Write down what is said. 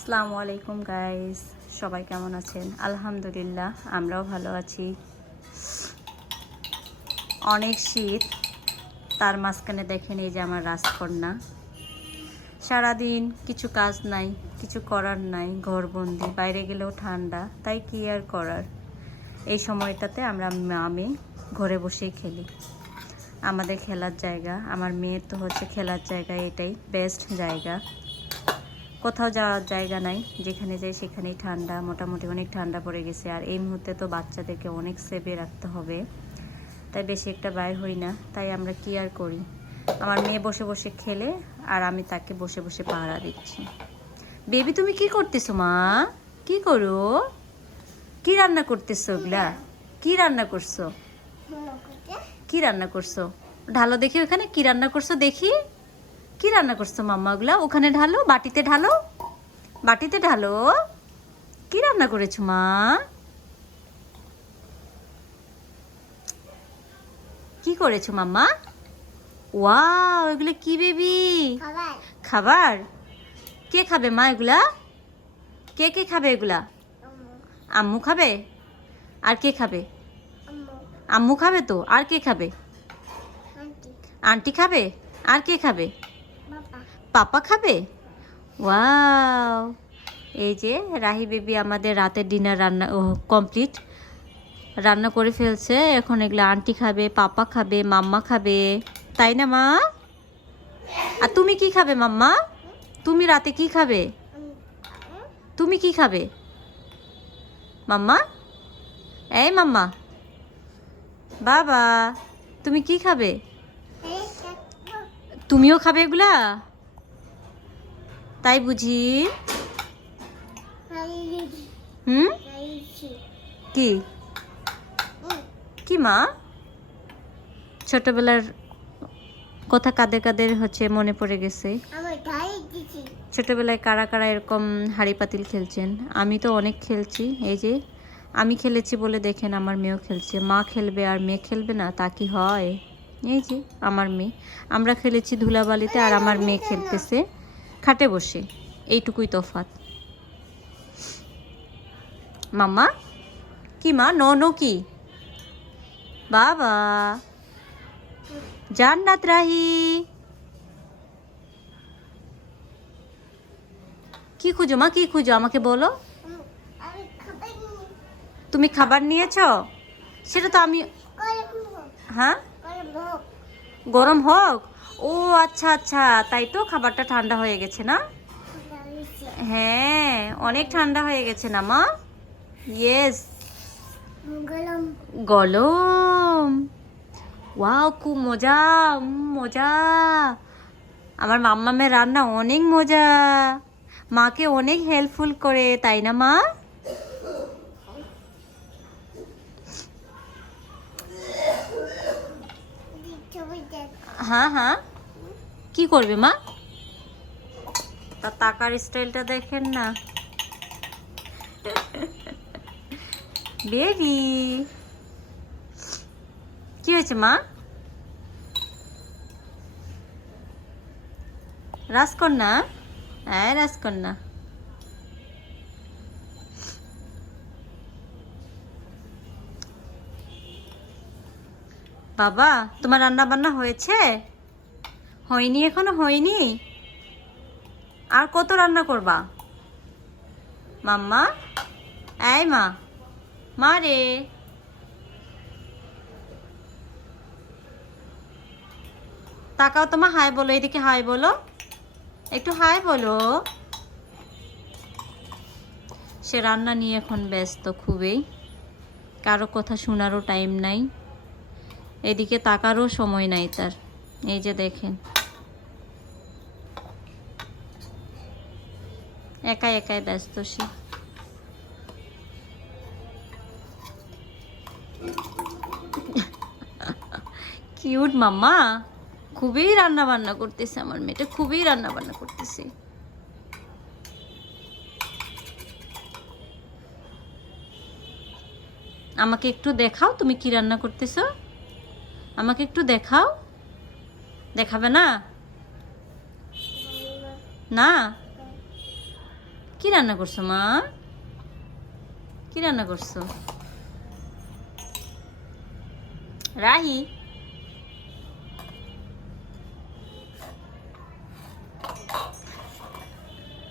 আসসালামু আলাইকুম গাইস সবাই কেমন আছেন? আলহামদুলিল্লাহ, আমরাও ভালো আছি। অনেক শীত, তার মাঝখানে দেখেন এই যে আমার রাজকন্যা। সারাদিন কিছু কাজ নাই, কিছু করার নাই, ঘরবন্দি, বাইরে গেলেও ঠান্ডা, তাই কি আর করার? এই সময়টাতে আমরা আমি ঘরে বসেই খেলি। আমাদের খেলার জায়গা, আমার মেয়ের তো হচ্ছে খেলার জায়গা, এটাই বেস্ট জায়গা। কোথাও যাওয়ার জায়গা নাই যেখানে যাই সেখানেই ঠান্ডা মোটামুটি অনেক ঠান্ডা পড়ে গেছে। আর এই মুহূর্তে তো বাচ্চাদেরকে অনেক সেভে রাখতে হবে। তাই বেশি একটা বাইর হই না তাই আমরা কি আর করি? আমার মেয়ে বসে বসে খেলে আর আমি তাকে বসে বসে পাহারা দিচ্ছি। বেবি তুমি কি করতেছো মা? কি করো? কি রান্না করতেছো ওগুলা কি রান্না করছ? কি রান্না করছ? ঢালো দেখি ওখানে কি রান্না করছ দেখি? কি রান্না করছ মাম্মা? ওগুলা ওখানে ঢালো বাটিতে ঢালো? বাটিতে ঢালো? কি রান্না করেছ মা? কি করেছ মাম্মা? ওয়াও এগুলো কি বেবি? খাবার। কে খাবে মা এগুলা? কে কে খাবে এগুলা? আম্মু। খাবে? আর কে খাবে? আম্মু। খাবে তো? আর কে খাবে? আন্টি খাবে? আর কে খাবে? পাপা খাবে? ওয়াও। এই যে রাহি বেবি আমাদের রাতের ডিনার রান্না কমপ্লিট রান্না করে ফেলছে। এখন এগুলো আন্টি খাবে, পাপা খাবে, মাম্মা খাবে। তাই না, মা? আর তুমি কি খাবে, মাম্মা? তুমি রাতে কি খাবে? তুমি কি খাবে? মাম্মা? এই মাম্মা। বাবা, তুমি কি খাবে? তুমিও খাবে এগুলা? তাই বুঝি? হুম? কি? কি মা? ছোটবেলার কথা কাদের কাদের হচ্ছে মনে পড়ে গেছে। ছোটবেলায় কারা কারা এরকম হাড়ি পাতিল খেলছেন? আমি তো অনেক খেলছি, এই যে আমি খেলেছি বলে দেখেন আমার মেয়েও খেলছে। মা খেলবে আর মেয়ে খেলবে না, তা কি হয়? এই যে আমার মেয়ে। আমরা খেলেছি ধুলাবালিতে আর আমার মেয়ে খেলতেছে। খাটে বসে এইটুকুই তফাত মাম্মা? কি মা ন নো কি? বাবা। জান্নাত রাহি। কি খুঁজো মা কি খুঁজো? আমাকে বলো। তুমি খাবার নিয়েছো? সেটা তো আমি হ্যাঁ? গরম হোক? ও আচ্ছা আচ্ছা তাই তো খাবারটা ঠান্ডা হয়ে গেছে না? হ্যাঁ অনেক ঠান্ডা হয়ে গেছে না মা? ইয়েস গলম ওয়াও খুব মজা মজা। আমার মাম্মামের রান্না অনেক মজা। মাকে অনেক হেল্পফুল করে তাই না মা? হ্যাঁ হ্যাঁ। কি করবে মা? তার তাকার স্টাইলটা দেখেন না। বেবি কি হয়েছে মা? রাজকন্যা? হ্যাঁ রাজকন্যা। বাবা তোমার রান্না বান্না হয়েছে? হয়নি, এখনও হয়নি? আর কত রান্না করবা? মাম্মা? এই মা মা রে। তাকাও তোমার হাই বলো, এদিকে হাই বলো। একটু হাই বলো। সে রান্না নিয়ে এখন ব্যস্ত খুবই। কারও কথা শোনারও টাইম নাই। এদিকে তাকারও সময় নাই তার। এই যে দেখেন। একাই একাই ব্যস্ত সে। কিউট মাম্মা, খুবই রান্না বান্না করতেছে আমার মেয়েটা, খুবই রান্না বান্না করতেছে। আমাকে একটু দেখাও তুমি কি রান্না করতেছ। আমাকে একটু দেখাও। দেখাবে না? না? কি রান্না করছ মা? কি রান্না করছ? রাহি?